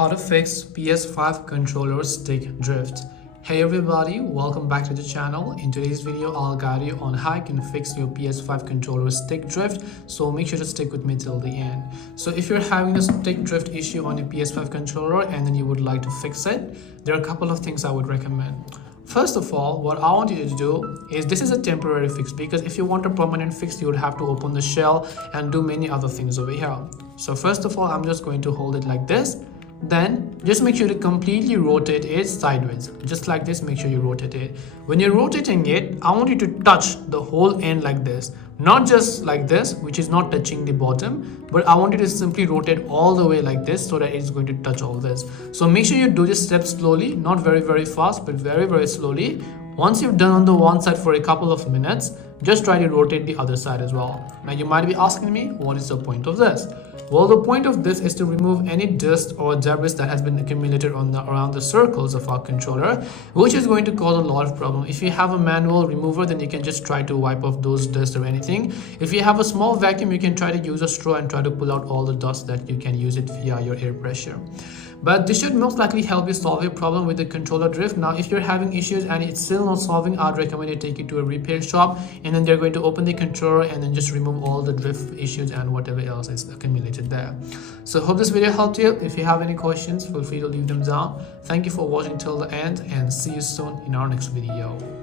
How to fix PS5 controller stick drift. Hey everybody, welcome back to the channel. In today's video, I'll guide you on how you can fix your PS5 controller stick drift, so make sure to stick with me till the end. So if you're having a stick drift issue on your PS5 controller and then you would like to fix it, there are a couple of things I would recommend. First of all, what I want you to do is, this is a temporary fix, because if you want a permanent fix, you would have to open the shell and do many other things over here. So first of all, I'm just going to hold it like this. Then just make sure to completely rotate it sideways, just like this. Make sure you rotate it. When you're rotating it, I want you to touch the whole end like this, not just like this, which is not touching the bottom, but I want you to simply rotate all the way like this so that it's going to touch all this. So make sure you do this step slowly, not very fast, but very slowly. Once you've done on the one side for a couple of minutes, just try to rotate the other side as well. Now you might be asking me, what is the point of this? Well, the point of this is to remove any dust or debris that has been accumulated around the circles of our controller, which is going to cause a lot of problem. If you have a manual remover, then you can just try to wipe off those dust or anything. If you have a small vacuum, you can try to use a straw and try to pull out all the dust that you can use it via your air pressure. But this should most likely help you solve your problem with the controller drift. Now, if you're having issues and it's still not solving, I'd recommend you take it to a repair shop, and then they're going to open the controller and then just remove all the drift issues and whatever else is accumulated there. So hope this video helped you. If you have any questions, feel free to leave them down. Thank you for watching till the end, and see you soon in our next video.